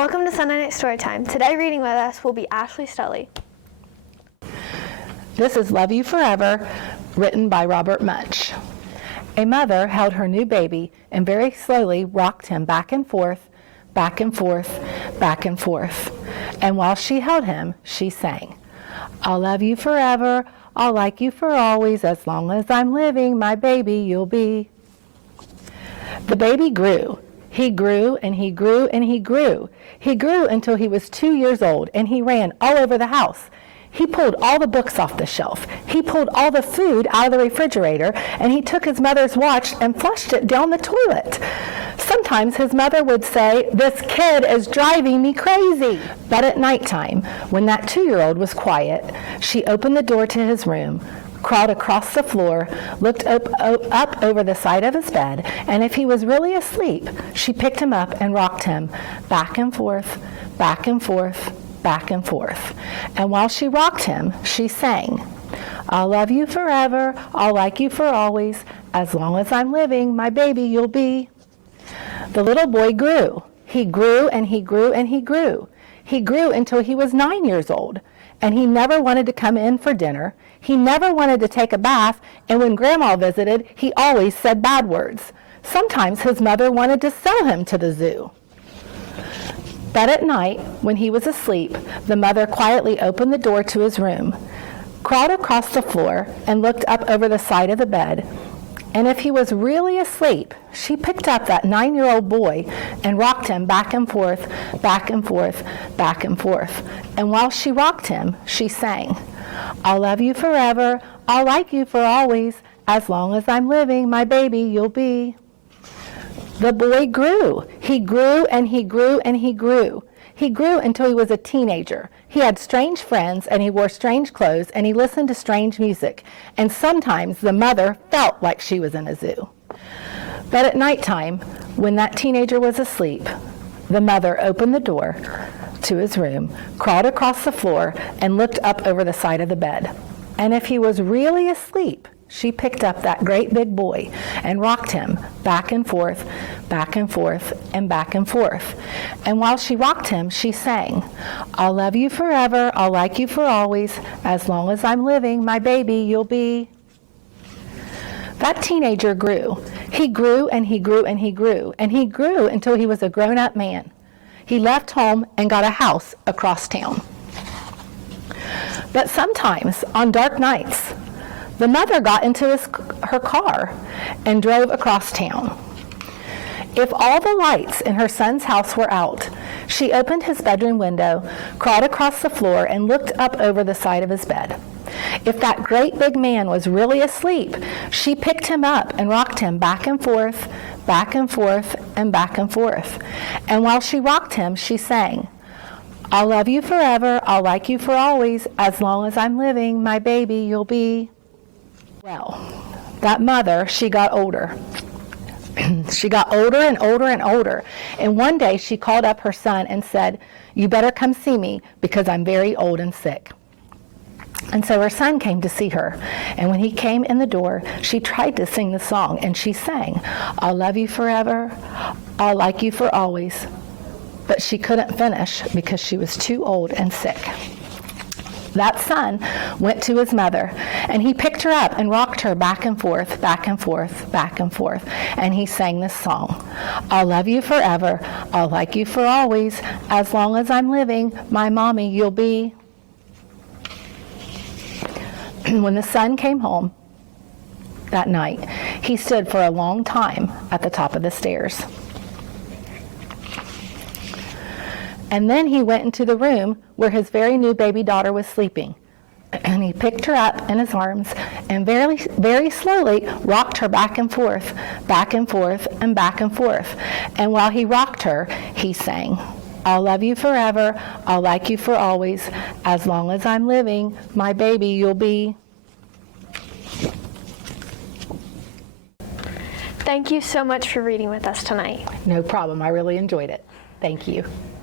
Welcome to Sunday Night Storytime. Today reading with us will be Ashlee Stulley. This is Love You Forever, written by Robert Munsch. A mother held her new baby and very slowly rocked him back and forth, back and forth, back and forth. And while she held him, she sang, "I'll love you forever, I'll like you for always, as long as I'm living, my baby you'll be." The baby grew. He grew and he grew and he grew. He grew until he was 2 years old, and he ran all over the house. He pulled all the books off the shelf. He pulled all the food out of the refrigerator, and he took his mother's watch and flushed it down the toilet. Sometimes his mother would say, "This kid is driving me crazy." But at nighttime, when that 2-year-old was quiet, she opened the door to his room, crawled across the floor, looked up over the side of his bed, and if he was really asleep, she picked him up and rocked him back and forth, back and forth, back and forth. And while she rocked him, she sang, "I'll love you forever, I'll like you for always, as long as I'm living, my baby you'll be." The little boy grew. He grew and he grew and he grew. He grew until he was 9 years old, and he never wanted to come in for dinner. He never wanted to take a bath, and when Grandma visited, he always said bad words. Sometimes his mother wanted to sell him to the zoo. But at night, when he was asleep, the mother quietly opened the door to his room, crawled across the floor, and looked up over the side of the bed. And if he was really asleep, she picked up that 9-year-old boy and rocked him back and forth, back and forth, back and forth. And while she rocked him, she sang, "I'll love you forever, I'll like you for always, as long as I'm living, my baby you'll be." The boy grew. He grew and he grew and he grew. He grew until he was a teenager. He had strange friends, and he wore strange clothes, and he listened to strange music. And sometimes the mother felt like she was in a zoo. But at nighttime, when that teenager was asleep, the mother opened the door to his room, crawled across the floor, and looked up over the side of the bed. And if he was really asleep, she picked up that great big boy and rocked him back and forth, back and forth, and back and forth. And while she rocked him, she sang, "I'll love you forever, I'll like you for always, as long as I'm living, my baby you'll be." That teenager grew. He grew and he grew and he grew, and he grew until he was a grown-up man. He left home and got a house across town. But sometimes, on dark nights, the mother got into her car and drove across town. If all the lights in her son's house were out, she opened his bedroom window, crawled across the floor, and looked up over the side of his bed. If that great big man was really asleep, she picked him up and rocked him back and forth, back and forth, and back and forth. And while she rocked him, she sang, "I'll love you forever, I'll like you for always, as long as I'm living, my baby you'll be." Well, that mother, she got older. She got older and older and older. And one day she called up her son and said, "You better come see me because I'm very old and sick." And so her son came to see her. And when he came in the door, she tried to sing the song, and she sang, "I'll love you forever, I'll like you for always." But she couldn't finish because she was too old and sick. That son went to his mother, and he picked her up and rocked her back and forth, back and forth, back and forth, and he sang this song, "I'll love you forever, I'll like you for always, as long as I'm living, my mommy you'll be." When the son came home that night, he stood for a long time at the top of the stairs. And then he went into the room where his very new baby daughter was sleeping. And he picked her up in his arms and very, very slowly rocked her back and forth, back and forth, and back and forth. And while he rocked her, he sang, "I'll love you forever, I'll like you for always, as long as I'm living, my baby you'll be." Thank you so much for reading with us tonight. No problem. I really enjoyed it. Thank you.